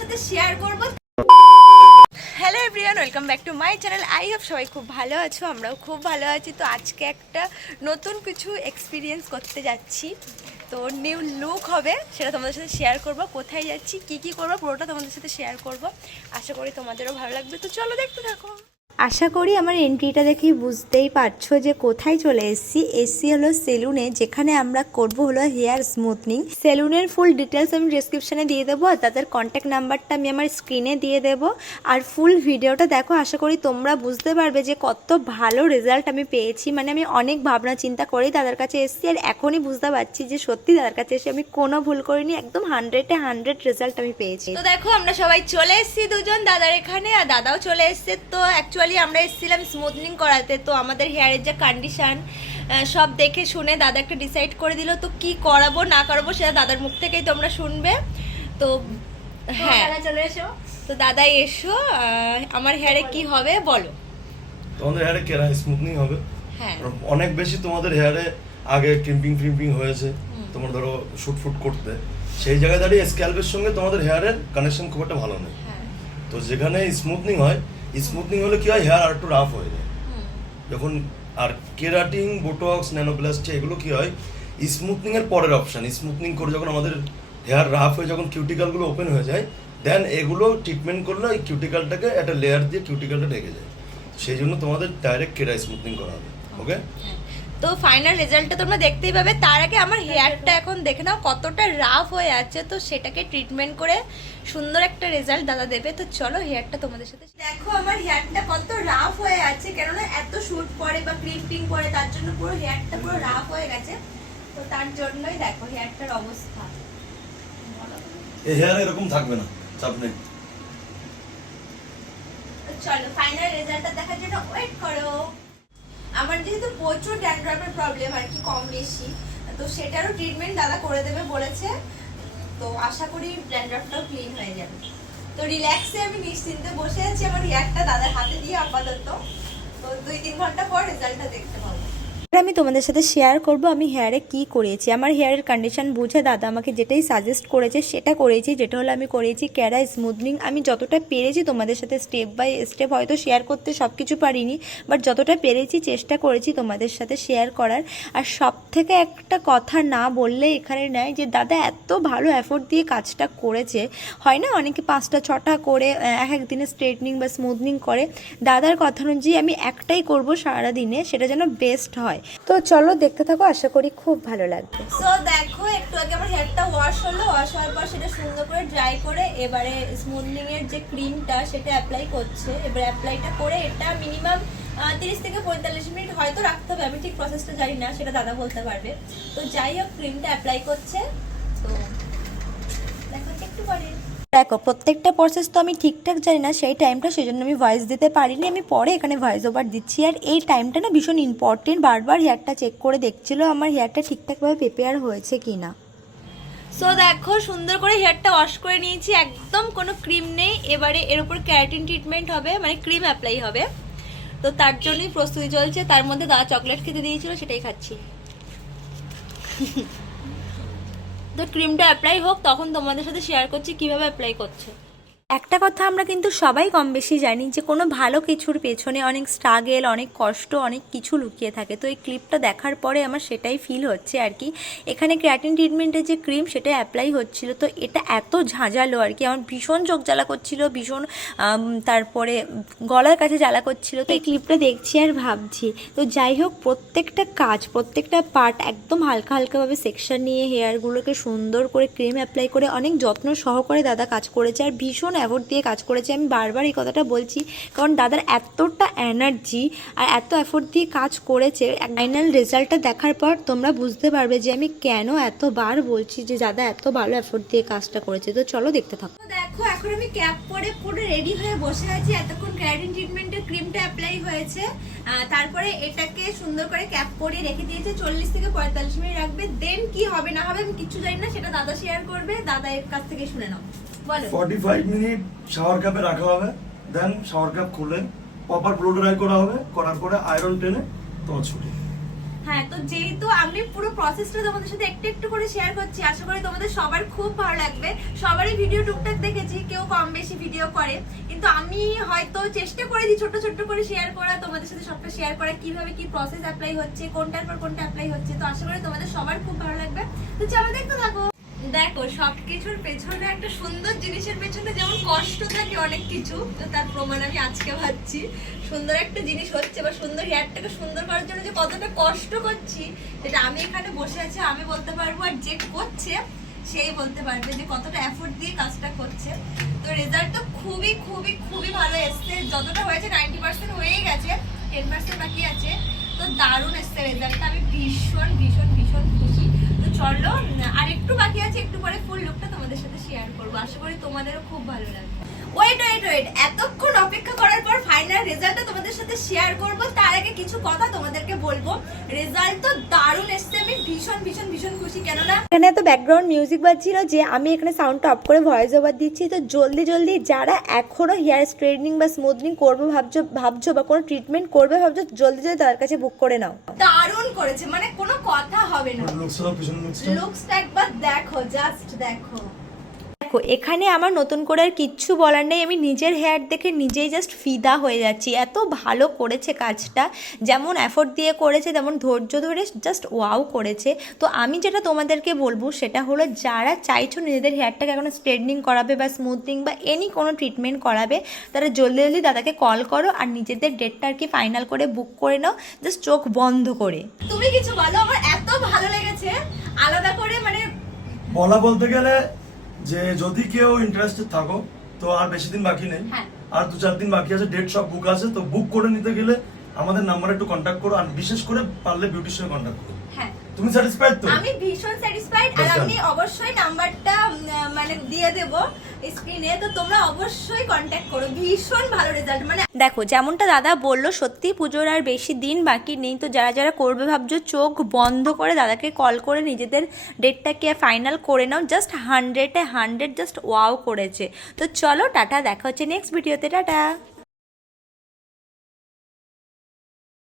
সাথে শেয়ার করব। Hello everyone, welcome back to my channel. I hope সবাই খুব ভালো আছো, আমরাও খুব ভালো আছি। তো আজকে একটা নতুন কিছু এক্সপিরিয়েন্স করতে যাচ্ছি, তো নিউ লুক হবে, সেটা তোমাদের সাথে শেয়ার করব। কোথায় যাচ্ছি, কি কি করবো, পুরোটা তোমাদের সাথে শেয়ার করব। আশা করি তোমাদেরও ভালো লাগবে, তো চলো দেখতে থাকো। আশা করি আমার এন্ট্রিটা দেখেই বুঝতেই পারছো যে কোথায় চলে এসছি হলো সেলুনে, যেখানে আমরা করব হলো হেয়ার স্মুথনিং। সেলুনের ফুল ডিটেলস আমি ডিসক্রিপশানে দিয়ে দেবো, আর তাদের কন্ট্যাক্ট নাম্বারটা আমি আমার স্ক্রিনে দিয়ে দেবো। আর ফুল ভিডিওটা দেখো, আশা করি তোমরা বুঝতে পারবে যে কত ভালো রেজাল্ট আমি পেয়েছি। মানে আমি অনেক ভাবনা চিন্তা করেই তাদের কাছে এসেছি, আর এখনই বুঝতে পারছি যে সত্যি তাদের কাছে এসে আমি কোনো ভুল করিনি, একদম 100-এ 100 রেজাল্ট আমি পেয়েছি। তো দেখো আমরা সবাই চলে এসেছি দুজন দাদার এখানে, আর দাদাও চলে এসছে। তো অ্যাকচুয়ালি আমরা এসেছিলাম স্মুথনিং করাতে, তো আমাদের হেয়ারের যে কন্ডিশন সব দেখে শুনে দাদা একটা ডিসাইড করে দিল। তো কি করাবো না করাবো সেটা দাদার মুখ থেকেই তোমরা শুনবে। তো হ্যাঁ, চলে এসো। তো দাদাই এসো, আমার হেয়ারে কি হবে বলো। তোমাদের হেয়ারে কেরা স্মুথনিং হবে। হ্যাঁ, অনেক বেশি তোমাদের হেয়ারে আগে ক্রিম্পিং হয়েছে, তোমার ধরো শুট ফুট করতে, সেই জায়গায় দাঁড়িয়ে স্ক্যাল্পের সঙ্গে তোমাদের হেয়ারের কানেকশন খুব একটা ভালো নেই। তো যেখানে স্মুথনিং হয়, স্মুথনিং হলে কি হয়, হেয়ার আর একটু রাফ হয়ে যায় যখন। আর কেরাটিন, বোটক্স, ন্যানোপ্লাস্টি এগুলো কি হয় স্মুথনিং এর পরের অপশন। স্মুথনিং করে যখন আমাদের হেয়ার রাফ হয়ে যখন কিউটিক্যালগুলো ওপেন হয়ে যায়, দেন এগুলো ট্রিটমেন্ট করলে ওই কিউটিক্যালটাকে একটা লেয়ার দিয়ে কিউটিক্যালটা ঢেকে যায়। সেই জন্য তোমাদের ডাইরেক্ট কেরা স্মুথনিং করা হবে। ওকে, তো ফাইনাল রেজাল্টটা তোমরা দেখতেই পাবে। তার আগে আমার হেয়ারটা এখন দেখে নাও কতটা রাফ হয়ে আছে, তো সেটাকে ট্রিটমেন্ট করে সুন্দর একটা রেজাল্ট দাদা দেবে। তো চলো হেয়ারটা তোমাদের সাথে দেখো। আমার হেয়ারটা কত রাফ হয়ে আছে, কেননা এত শুট পরে বা ক্রিম্পিং পরে, তার জন্য পুরো হেয়ারটা পুরো রাফ হয়ে গেছে। তো তার জন্যই দেখো হেয়ারটার অবস্থা। এই হেয়ার এরকম থাকবে না, চাপ নেই। চলো ফাইনাল রেজাল্টটা দেখার জন্য ওয়েট করো। আমার যেহেতু প্রচুর ড্যান্ড্রাফের প্রবলেম আর কি, কম বেশি, তো সেটারও ট্রিটমেন্ট দাদা করে দেবে বলেছে। তো আশা করি ড্যান্ড্রাফটাও ক্লিন হয়ে যাবে। তো রিল্যাক্সে আমি নিশ্চিন্তে বসে আছি আমার হেয়ারটা দাদার হাতে দিয়ে আপাতত। তো 2-3 ঘন্টা পর রেজাল্টটা দেখতে পাবো। আমি তোমাদের সাথে শেয়ার করব আমি হেয়ারে কি করেছি। আমার হেয়ারের কন্ডিশন বুঝে দাদা আমাকে যেটাই সাজেস্ট করেছে সেটা করেছি, যেটা হলো আমি করেছি ক্যারা স্মুথনিং। আমি যতটা পেরেছি তোমাদের সাথে স্টেপ বাই স্টেপ, হয়তো শেয়ার করতে সব কিছু পারিনি, বাট যতটা পেরেছি চেষ্টা করেছি তোমাদের সাথে শেয়ার করার। আর সব থেকে একটা কথা না বললে এখানে নেয়, যে দাদা এত ভালো এফোর্ট দিয়ে কাজটা করেছে। হয় না অনেকে 5টা-6টা করে এক দিনে স্ট্রেটনিং বা স্মুথনিং করে, দাদার কথা অনুযায়ী আমি একটাই করব সারাদিনে, সেটা যেন বেস্ট হয়। তো চলো দেখতে থাকো, আশা করি খুব ভালো লাগবে। সো দেখো একটু আগে আমার হেয়ারটা ওয়াশ হলো, ওয়াশ হওয়ার পর সেটা সুন্দর করে ড্রাই করে এবারে স্মুথনিং এর যে ক্রিমটা সেটা অ্যাপ্লাই করছে। এবার অ্যাপ্লাইটা করে এটা মিনিমাম 30 থেকে 45 মিনিট হয়তো রাখতে হবে, আমি ঠিক প্রসেসটা জানি না, সেটা দাদা বলতে পারবে। তো যাই হোক ক্রিমটা অ্যাপ্লাই করছে, তো দেখো একটু পরে। দেখো প্রত্যেকটা প্রসেস তো আমি ঠিকঠাক জানি না সেই টাইমটা, সেই জন্য আমি ভয়েস দিতে পারিনি, আমি পরে এখানে ভয়েস ওভার দিচ্ছি। আর এই টাইমটা না ভীষণ ইম্পর্টেন্ট, বারবার হেয়ারটা চেক করে দেখছিল আমার হেয়ারটা ঠিকঠাকভাবে প্রিপেয়ার হয়েছে কি না। সো দেখো সুন্দর করে হেয়ারটা ওয়াশ করে নিয়েছি, একদম কোনো ক্রিম নেই। এবারে এর উপর ক্যারাটিন ট্রিটমেন্ট হবে, মানে ক্রিম অ্যাপ্লাই হবে। তো তার জন্যই প্রস্তুতি চলছে। তার মধ্যে দাদা চকলেট খেতে দিয়েছিল, সেটাই খাচ্ছি। তো ক্রিমটা অ্যাপ্লাই হোক, তখন তোমাদের সাথে শেয়ার করছি কিভাবে অ্যাপ্লাই করছে। একটা কথা আমরা কিন্তু সবাই কম বেশি জানি, যে কোনো ভালো কিছুর পেছনে অনেক স্ট্রাগেল, অনেক কষ্ট, অনেক কিছু লুকিয়ে থাকে। তো এই ক্লিপটা দেখার পরে আমার সেটাই ফিল হচ্ছে আর কি। এখানে ক্যারাটিন ট্রিটমেন্টের যে ক্রিম সেটা অ্যাপ্লাই হচ্ছিল, তো এটা এত ঝাঁঝালো আর কি, আমার ভীষণ চোখ জ্বালা করছিল, ভীষণ তারপরে গলার কাছে জ্বালা করছিল। তো এই ক্লিপটা দেখছি আর ভাবছি। তো যাই হোক প্রত্যেকটা কাজ, প্রত্যেকটা পার্ট একদম হালকা হালকাভাবে সেকশন নিয়ে হেয়ারগুলোকে সুন্দর করে ক্রিম অ্যাপ্লাই করে অনেক যত্ন সহকারে দাদা কাজ করেছে, আর ভীষণ এফোর্ট দিয়ে কাজ করেছে। আমি বারবার এই কথাটা বলছি, কারণ দাদার এতটা এনার্জি আর এত এফোর্ট দিয়ে কাজ করেছে। ফাইনাল রেজাল্টটা দেখার পর তোমরা বুঝতে পারবে যে আমি কেন এতবার বলছি যে দাদা এত ভালো এফোর্ট দিয়ে কাজটা করেছে। তো চলো দেখতে থাকো। দেখো এখন আমি ক্যাপ পরে পুরো রেডি হয়ে বসে আছি। এতক্ষণ ক্যারাটিন ট্রিটমেন্টের ক্রিমটা অ্যাপ্লাই হয়েছে, তারপরে এটাকে সুন্দর করে ক্যাপ পরে রেখে দিয়েছে, 40 থেকে 45 মিনিট রাখবে। দেন কি হবে না হবে আমি কিছু জানি না, সেটা দাদা শেয়ার করবে। দাদা এর কাছ থেকে শুনে নাও। 45 মিনিট শাওয়ার কাপে রাখা হবে, দেন শাওয়ার কাপ খুলে প্রপার ব্লো ড্রাই করা হবে, করার পরে আয়রন টেনে তোমার ছুটি। হ্যাঁ, তো যেহেতু আমি পুরো প্রসেসটা তোমাদের সাথে একটু একটু করে শেয়ার করছি, আশা করি তোমাদের সবার খুব ভালো লাগবে। সবারই ভিডিও টুকটাক দেখেছি, কেউ কম বেশি ভিডিও করে, কিন্তু আমি হয়তো চেষ্টা করেছি ছোট ছোট করে শেয়ার করা, তোমাদের সাথে সবটা শেয়ার করা, কিভাবে কি প্রসেস অ্যাপ্লাই হচ্ছে, কোনটার পর কোনটা অ্যাপ্লাই হচ্ছে। তো আশা করি তোমাদের সবার খুব ভালো লাগবে। তো চলো দেখতে থাকো। দেখো, সবকিছুর পেছনে একটা সুন্দর জিনিসের পেছনে যেমন কষ্ট থাকে অনেক কিছু, তো তার প্রমাণ আমি আজকে ভাবছি। সুন্দর একটা জিনিস হচ্ছে বা সুন্দর হেয়ারটাকে সুন্দর করার জন্য যে কতটা কষ্ট করছি, সেটা আমি এখানে বসে আছি আমি বলতে পারবো, আর যে করছে সেই বলতে পারবে যে কতটা এফোর্ট দিয়ে কাজটা করছে। তো রেজাল্ট তো খুবই খুবই খুবই ভালো এসছে। যতটা হয়েছে 90% হয়ে গেছে, 10% বাকি আছে। তো দারুণ এসছে রেজাল্টটা, আমি ভীষণ ভীষণ ভীষণ খুশি। তো চলো, আর একটু বাকি আছে, একটু পরে ফুল লুকটা তোমাদের সাথে শেয়ার করবো। আশা করি তোমাদেরও খুব ভালো লাগবে। ওয়েট, এতক্ষণ অপেক্ষা করার পর ফাইনাল রেজাল্টটা তোমাদের সাথে শেয়ার করব। তার আগে কিছু কথা তোমাদেরকে বলবো। রেজাল্ট তো দারুণ এসছে, আমি ভীষণ ভীষণ ভীষণ খুশি। কেননা এখানে এত ব্যাকগ্রাউন্ড মিউজিক বাজছিল যে আমি এখানে সাউন্ডটা অফ করে ভয়েস ওভার দিচ্ছি। তো জলদি জলদি যারা এখনো হেয়ার স্ট্রেটনিং বা স্মুথনিং করবে ভাবছো বা কোনো ট্রিটমেন্ট করবে ভাবছো, জলদি জলদি তার কাছে বুক করে নাও। দারুণ করেছে, মানে কোনো কথা হবে না। লুকসটা লুকসটা একবার দেখো, জাস্ট দেখো। দেখো, এখানে আমার নতুন করে আর কিচ্ছু বলার নেই। আমি নিজের হেয়ার দেখে নিজেই জাস্ট ফিদা হয়ে যাচ্ছি। এত ভালো করেছে কাজটা, যেমন এফোর্ট দিয়ে করেছে তেমন ধৈর্য ধরে জাস্ট ওয়াও করেছে। তো আমি যেটা তোমাদেরকে বলবো সেটা হলো, যারা চাইছো নিজেদের হেয়ারটাকে এখন স্ট্রেটনিং করাবে বা স্মুথনিং বা এনি কোনো ট্রিটমেন্ট করাবে, তারা জলদি জলদি দাদাকে কল করো আর নিজেদের ডেটটা আর কি ফাইনাল করে বুক করে নাও, জাস্ট চোখ বন্ধ করে। তুমি কিছু বলো, আমার এত ভালো লেগেছে। আলাদা করে মানে বলতে গেলে যে যদি কেউ ইন্টারেস্টেড থাকো, তো আর বেশি দিন বাকি নেই, হ্যাঁ। আর 2-4 দিন বাকি আছে, ডেট সব বুক আছে। তো বুক করে নিতে গেলে আমাদের নাম্বারে একটু কন্ট্যাক্ট করো, আর বিশেষ করে পারলে বিউটির সঙ্গে কন্ট্যাক্ট করো। হ্যাঁ, তুমি স্যাটিসফাইড তো? আমি ভীষণ স্যাটিসফাইড। আর আমি অবশ্যই নাম্বারটা মানে দিয়ে দেব স্ক্রিনে, তো তোমরা অবশ্যই কন্ট্যাক্ট করো। ভীষণ ভালো রেজাল্ট, মানে দেখো যেমনটা দাদা বললো, সত্যি পুজোর আর বেশি দিন বাকি নেই। তো যারা যারা করবে ভাবছো, চোখ বন্ধ করে দাদাকে কল করে নিজেদের ডেটটাকে ফাইনাল করে নাও। জাস্ট 100-এ 100 জাস্ট ওয়াও করেছে। তো চলো টাটা, দেখা হচ্ছে নেক্সট ভিডিওতে। টাটা।